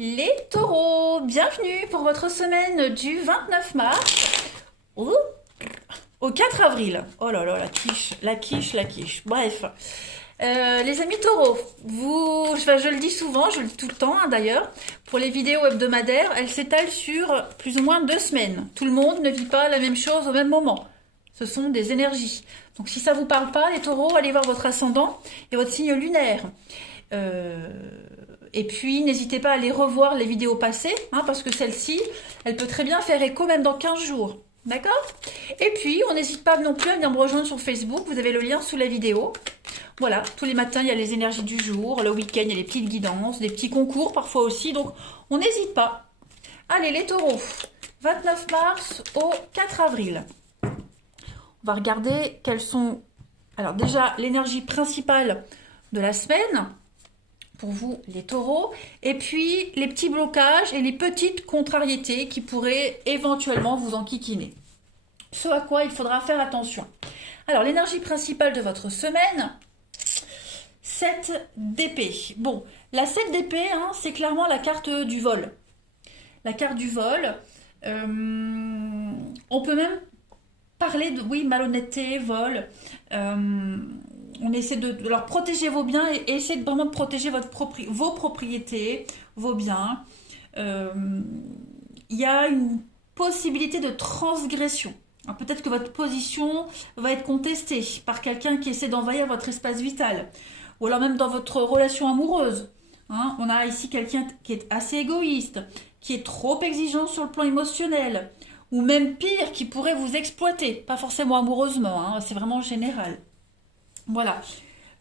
Les taureaux, bienvenue pour votre semaine du 29 mars au, au 4 avril. Oh là là, la quiche, la quiche, la quiche. Bref, les amis taureaux, je le dis souvent, je le dis tout le temps d'ailleurs, pour les vidéos hebdomadaires, elles s'étalent sur plus ou moins 2 semaines. Tout le monde ne vit pas la même chose au même moment. Ce sont des énergies. Donc si ça vous parle pas, les taureaux, allez voir votre ascendant et votre signe lunaire. Et puis, n'hésitez pas à aller revoir les vidéos passées, hein, parce que celle-ci, elle peut très bien faire écho même dans 15 jours. D'accord? Et puis, on n'hésite pas non plus à venir me rejoindre sur Facebook. Vous avez le lien sous la vidéo. Voilà, tous les matins, il y a les énergies du jour. Le week-end, il y a les petites guidances, des petits concours parfois aussi. Donc, on n'hésite pas. Allez, les taureaux, 29 mars au 4 avril. On va regarder quelles sont... Alors déjà, l'énergie principale de la semaine pour vous les taureaux, et puis les petits blocages et les petites contrariétés qui pourraient éventuellement vous enquiquiner. Ce à quoi il faudra faire attention. Alors l'énergie principale de votre semaine, 7 d'épée. Bon, la 7 d'épée, hein, c'est clairement la carte du vol. La carte du vol, on peut même parler de, oui, malhonnêteté, vol. On essaie de leur protéger vos biens et essayer vraiment de protéger vos propriétés, vos biens. Il y a une possibilité de transgression. Peut-être que votre position va être contestée par quelqu'un qui essaie d'envahir votre espace vital. Ou alors même dans votre relation amoureuse. Hein, on a ici quelqu'un qui est assez égoïste, qui est trop exigeant sur le plan émotionnel. Ou même pire, qui pourrait vous exploiter. Pas forcément amoureusement, hein, c'est vraiment général. Voilà.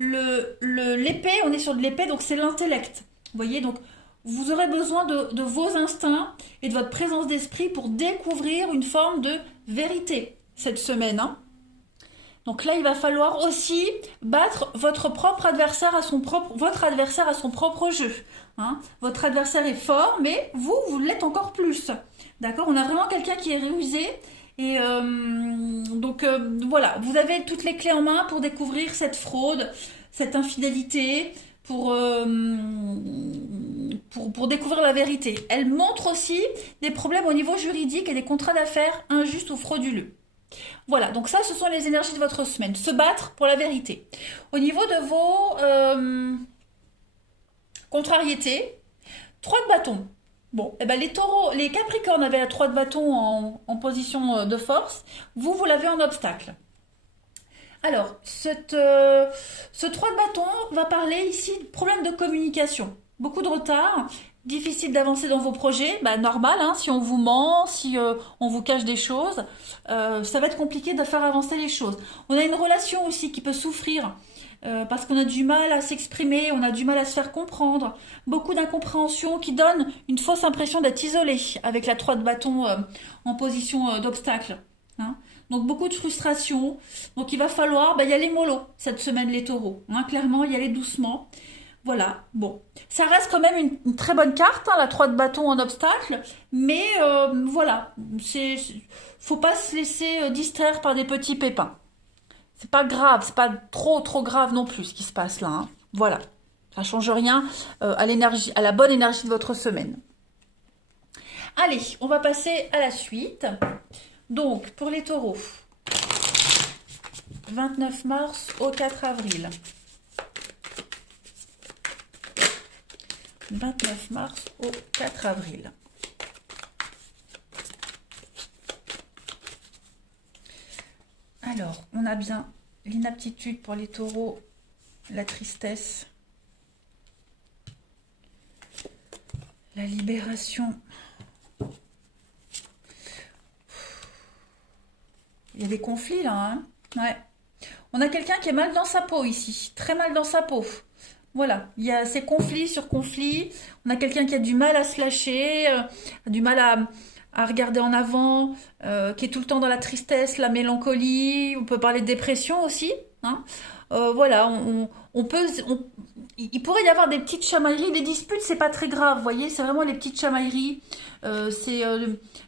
L'épée, on est sur de l'épée, donc c'est l'intellect. Vous voyez, donc vous aurez besoin de vos instincts et de votre présence d'esprit pour découvrir une forme de vérité cette semaine. Hein. Donc là, il va falloir aussi battre votre adversaire à son propre jeu. Hein. Votre adversaire est fort, mais vous l'êtes encore plus. D'accord? On a vraiment quelqu'un qui est rusé. Et voilà, vous avez toutes les clés en main pour découvrir cette fraude, cette infidélité, pour découvrir la vérité. Elle montre aussi des problèmes au niveau juridique et des contrats d'affaires injustes ou frauduleux. Voilà, donc ça, ce sont les énergies de votre semaine. Se battre pour la vérité. Au niveau de vos contrariétés, 3 de bâton. Bon, eh ben les taureaux, les capricornes avaient la 3 de bâton en position de force. Vous l'avez en obstacle. Alors, ce 3 de bâton va parler ici de problème de communication. Beaucoup de retard, difficile d'avancer dans vos projets. Bah, normal, hein, si on vous ment, si on vous cache des choses, ça va être compliqué de faire avancer les choses. On a une relation aussi qui peut souffrir. Parce qu'on a du mal à s'exprimer, on a du mal à se faire comprendre. Beaucoup d'incompréhension qui donne une fausse impression d'être isolé avec la 3 de bâton en position d'obstacle. Hein. Donc beaucoup de frustration. Donc il va falloir y aller mollo cette semaine les taureaux. Hein. Clairement, y aller doucement. Voilà, bon. Ça reste quand même une très bonne carte, hein, la 3 de bâton en obstacle. Mais voilà, faut pas se laisser distraire par des petits pépins. C'est pas grave, c'est pas trop grave non plus ce qui se passe là. Hein. Voilà, ça change rien à la bonne énergie de votre semaine. Allez, on va passer à la suite. Donc, pour les taureaux, 29 mars au 4 avril. 29 mars au 4 avril. Alors, on a bien l'inaptitude pour les taureaux, la tristesse, la libération. Il y a des conflits là, hein? Ouais. On a quelqu'un qui est mal dans sa peau ici, très mal dans sa peau. Voilà, il y a ces conflits sur conflits. On a quelqu'un qui a du mal à se lâcher, du mal à regarder en avant, qui est tout le temps dans la tristesse, la mélancolie. On peut parler de dépression aussi. Hein. Voilà, il pourrait y avoir des petites chamailleries, des disputes, c'est pas très grave, vous voyez, c'est vraiment les petites chamailleries. C'est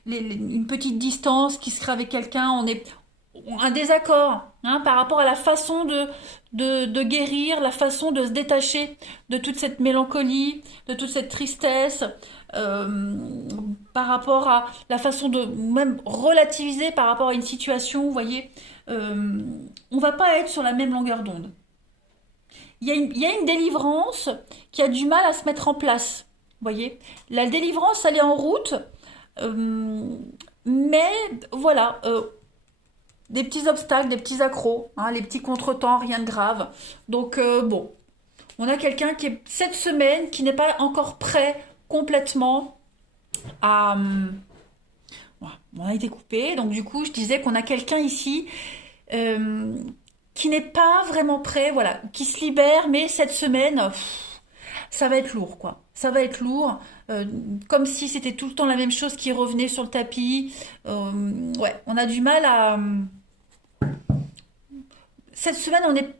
une petite distance qui se crée avec quelqu'un. un désaccord hein, par rapport à la façon de guérir, la façon de se détacher de toute cette mélancolie, de toute cette tristesse, par rapport à la façon de même relativiser par rapport à une situation, vous voyez, on va pas être sur la même longueur d'onde. Il y a une délivrance qui a du mal à se mettre en place, vous voyez. La délivrance, elle est en route, euh, mais voilà, des petits obstacles, des petits accros, hein, les petits contretemps, rien de grave. Donc bon, on a quelqu'un qui est cette semaine qui n'est pas encore prêt complètement à... voilà, on a été coupé, donc du coup je disais qu'on a quelqu'un ici euh, qui n'est pas vraiment prêt, voilà, qui se libère, mais cette semaine, ça va être lourd, quoi. Ça va être lourd, comme si c'était tout le temps la même chose qui revenait sur le tapis. Ouais, on a du mal à... Cette semaine, on est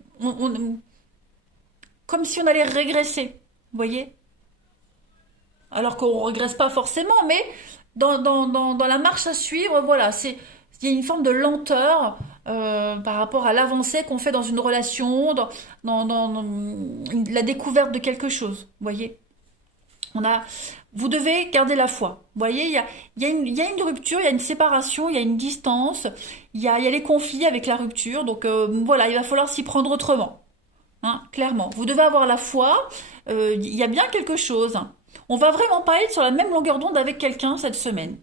comme si on allait régresser, vous voyez. Alors qu'on ne régresse pas forcément, mais dans la marche à suivre, voilà, il y a une forme de lenteur par rapport à l'avancée qu'on fait dans une relation, dans la découverte de quelque chose, vous voyez. Vous devez garder la foi. Vous voyez, il y a une rupture, il y a une séparation, il y a une distance, il y a les conflits avec la rupture. Donc voilà, il va falloir s'y prendre autrement. Hein, clairement. Vous devez avoir la foi. Il y a bien quelque chose. On va vraiment pas être sur la même longueur d'onde avec quelqu'un cette semaine.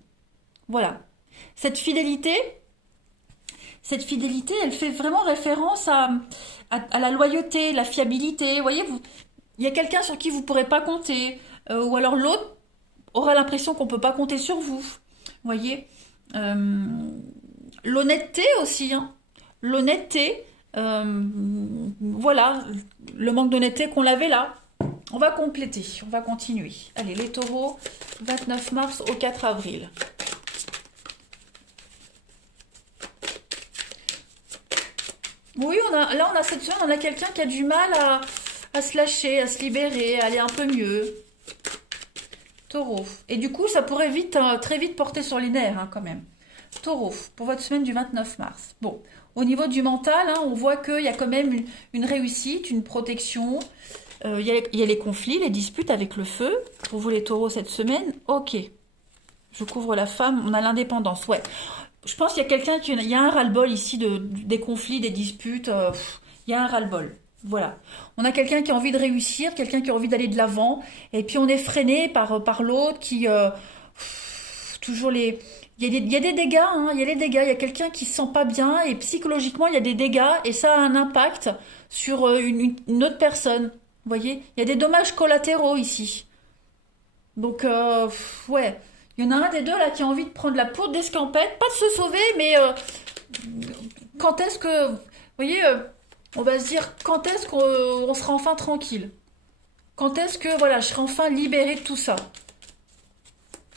Voilà. Cette fidélité, cette fidélité, elle fait vraiment référence à la loyauté, la fiabilité. Vous voyez, il y a quelqu'un sur qui vous ne pourrez pas compter. Ou alors l'autre aura l'impression qu'on ne peut pas compter sur vous. Vous voyez. L'honnêteté aussi. Hein. L'honnêteté. Voilà. Le manque d'honnêteté qu'on avait là. On va compléter. On va continuer. Allez, les taureaux. 29 mars au 4 avril. Oui, là, on a cette semaine, on a quelqu'un qui a du mal à se lâcher, à se libérer, à aller un peu mieux. Taureau. Et du coup, ça pourrait très vite porter sur les nerfs, hein, quand même. Taureau, pour votre semaine du 29 mars. Bon, au niveau du mental, hein, on voit qu'il y a quand même une réussite, une protection. Il y a les conflits, les disputes avec le feu. Pour vous, les taureaux, cette semaine, ok. Je couvre la femme, on a l'indépendance, ouais. Je pense qu'il y a quelqu'un il y a un ras-le-bol ici des conflits, des disputes. Il y a un ras-le-bol. Voilà. On a quelqu'un qui a envie de réussir, quelqu'un qui a envie d'aller de l'avant, et puis on est freiné par l'autre qui toujours les. Il y a des dégâts, hein, il y a des dégâts. Il y a quelqu'un qui se sent pas bien et psychologiquement il y a des dégâts et ça a un impact sur une autre personne. Vous voyez, il y a des dommages collatéraux ici. Donc ouais. Il y en a un des deux là qui a envie de prendre la peau d'escampette, pas de se sauver, mais quand est-ce que, vous voyez, on va se dire quand est-ce qu'on sera enfin tranquille, quand est-ce que voilà, je serai enfin libérée de tout ça,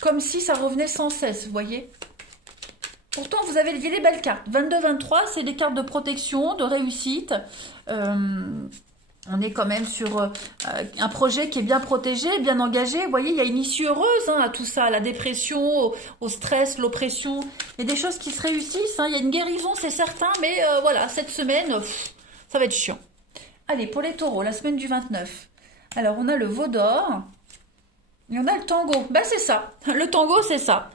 comme si ça revenait sans cesse, vous voyez. Pourtant, vous avez les belles cartes. 22-23, c'est des cartes de protection, de réussite. On est quand même sur un projet qui est bien protégé, bien engagé. Vous voyez, il y a une issue heureuse hein, à tout ça, à la dépression, au stress, l'oppression. Il y a des choses qui se réussissent. Hein. Il y a une guérison, c'est certain, mais voilà, cette semaine, ça va être chiant. Allez, pour les taureaux, la semaine du 29. Alors, on a le veau d'or et on a le tango. Ben, c'est ça. Le tango, c'est ça.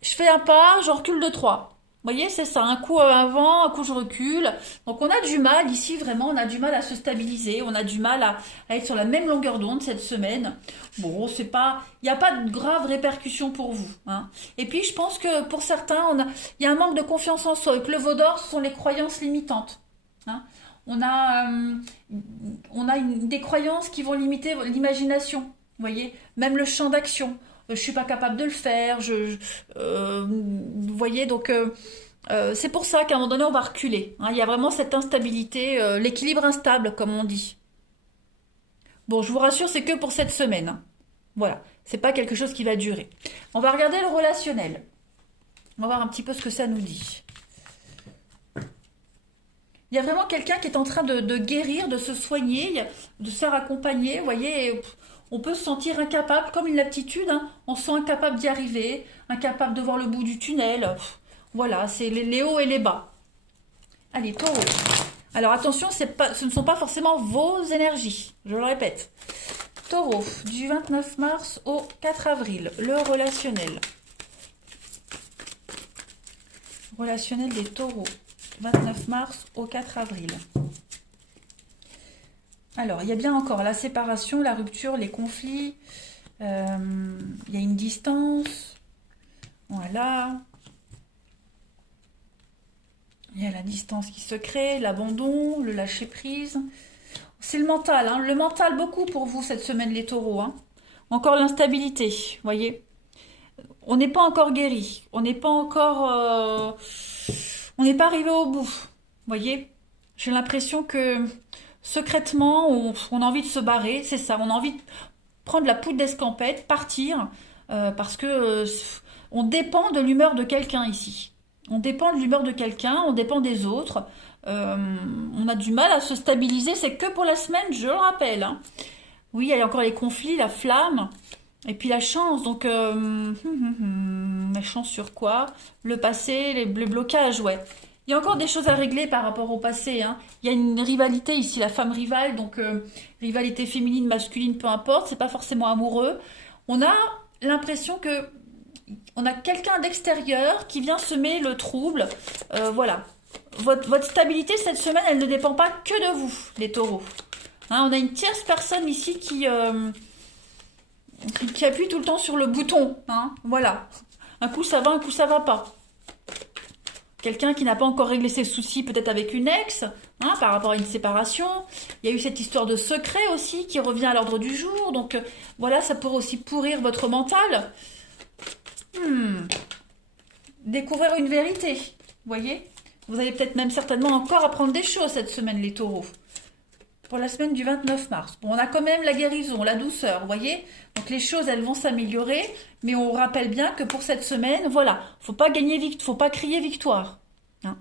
Je fais un pas, je recule de 3. Vous voyez, c'est ça, un coup avant, un coup je recule. Donc on a du mal ici, vraiment, on a du mal à se stabiliser, on a du mal à être sur la même longueur d'onde cette semaine. Bon, c'est pas, il n'y a pas de graves répercussions pour vous. Hein. Et puis je pense que pour certains, il y a un manque de confiance en soi. Et que le veau d'or, ce sont les croyances limitantes. Hein. On a, des croyances qui vont limiter l'imagination. Vous voyez, même le champ d'action. Je suis pas capable de le faire. Vous voyez, donc c'est pour ça qu'à un moment donné, on va reculer. Hein. Il y a vraiment cette instabilité, l'équilibre instable, comme on dit. Bon, je vous rassure, c'est que pour cette semaine. Hein. Voilà, c'est pas quelque chose qui va durer. On va regarder le relationnel. On va voir un petit peu ce que ça nous dit. Il y a vraiment quelqu'un qui est en train de guérir, de se soigner, de se faire accompagner. Vous voyez, on peut se sentir incapable, comme une aptitude. Hein. On se sent incapable d'y arriver, incapable de voir le bout du tunnel. Voilà, c'est les hauts et les bas. Allez, taureau. Alors attention, ce ne sont pas forcément vos énergies, je le répète. Taureau, du 29 mars au 4 avril, le relationnel. Relationnel des taureaux, 29 mars au 4 avril. Alors, il y a bien encore la séparation, la rupture, les conflits. Il y a une distance. Voilà. Il y a la distance qui se crée, l'abandon, le lâcher-prise. C'est le mental, hein. Le mental beaucoup pour vous cette semaine, les taureaux, hein. Encore l'instabilité, voyez. On n'est pas encore guéri. On n'est pas encore... on n'est pas arrivé au bout, voyez. J'ai l'impression que secrètement, on a envie de se barrer, c'est ça. On a envie de prendre la poudre d'escampette, partir, parce que on dépend de l'humeur de quelqu'un ici. On dépend de l'humeur de quelqu'un, on dépend des autres. On a du mal à se stabiliser, c'est que pour la semaine, je le rappelle, hein. Oui, il y a encore les conflits, la flamme, et puis la chance. Donc, la chance sur quoi? Le passé, le blocage, ouais. Il y a encore des choses à régler par rapport au passé, hein. Il y a une rivalité ici, la femme rivale, donc rivalité féminine, masculine, peu importe, c'est pas forcément amoureux. On a l'impression que on a quelqu'un d'extérieur qui vient semer le trouble. Voilà. Votre stabilité cette semaine, elle ne dépend pas que de vous, les taureaux. Hein, on a une tierce personne ici qui appuie tout le temps sur le bouton. Hein, voilà. Un coup ça va, un coup ça va pas. Quelqu'un qui n'a pas encore réglé ses soucis, peut-être avec une ex, hein, par rapport à une séparation. Il y a eu cette histoire de secret aussi qui revient à l'ordre du jour. Donc voilà, ça pourrait aussi pourrir votre mental. Découvrir une vérité, voyez. Vous allez peut-être même certainement encore apprendre des choses cette semaine, les taureaux. Pour la semaine du 29 mars. Bon, on a quand même la guérison, la douceur, voyez. Donc les choses, elles vont s'améliorer. Mais on rappelle bien que pour cette semaine, voilà, faut pas faut pas crier victoire. Hein.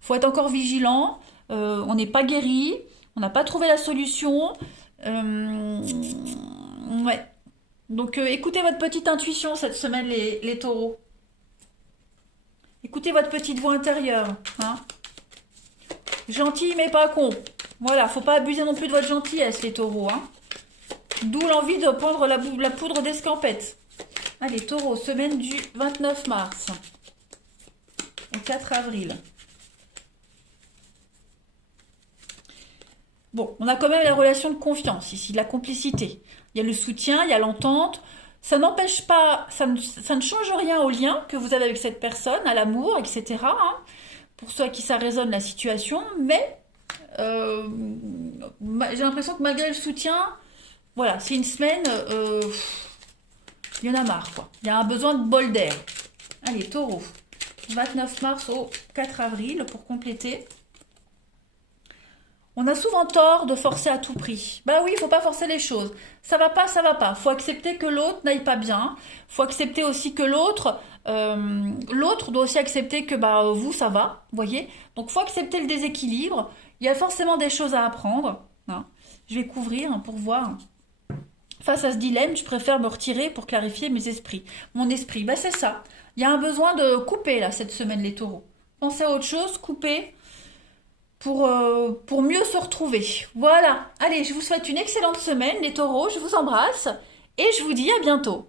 Faut être encore vigilant. On n'est pas guéri. On n'a pas trouvé la solution. Ouais. Donc écoutez votre petite intuition cette semaine, les taureaux. Écoutez votre petite voix intérieure. Hein. Gentil mais pas con. Voilà, faut pas abuser non plus de votre gentillesse, les taureaux. Hein. D'où l'envie de prendre la poudre d'escampette. Allez, taureau, semaine du 29 mars au 4 avril. Bon, on a quand même la relation de confiance ici, de la complicité. Il y a le soutien, il y a l'entente. Ça n'empêche pas, ça ne change rien au lien que vous avez avec cette personne, à l'amour, etc. Hein, pour ceux à qui ça résonne la situation, mais j'ai l'impression que malgré le soutien, voilà, c'est une semaine, il y en a marre, quoi. Il y a un besoin de bol d'air. Allez, taureau, 29 mars au 4 avril pour compléter. On a souvent tort de forcer à tout prix. Bah oui, il faut pas forcer les choses. Ça va pas, ça va pas. Faut accepter que l'autre n'aille pas bien. Faut accepter aussi que l'autre doit aussi accepter que bah vous ça va, voyez. Donc faut accepter le déséquilibre. Il y a forcément des choses à apprendre. Hein. Je vais couvrir pour voir. Face à ce dilemme, je préfère me retirer pour clarifier mon esprit. Bah c'est ça. Il y a un besoin de couper là cette semaine les taureaux. Pensez à autre chose, couper. Pour mieux se retrouver. Voilà. Allez, je vous souhaite une excellente semaine, les taureaux. Je vous embrasse et je vous dis à bientôt.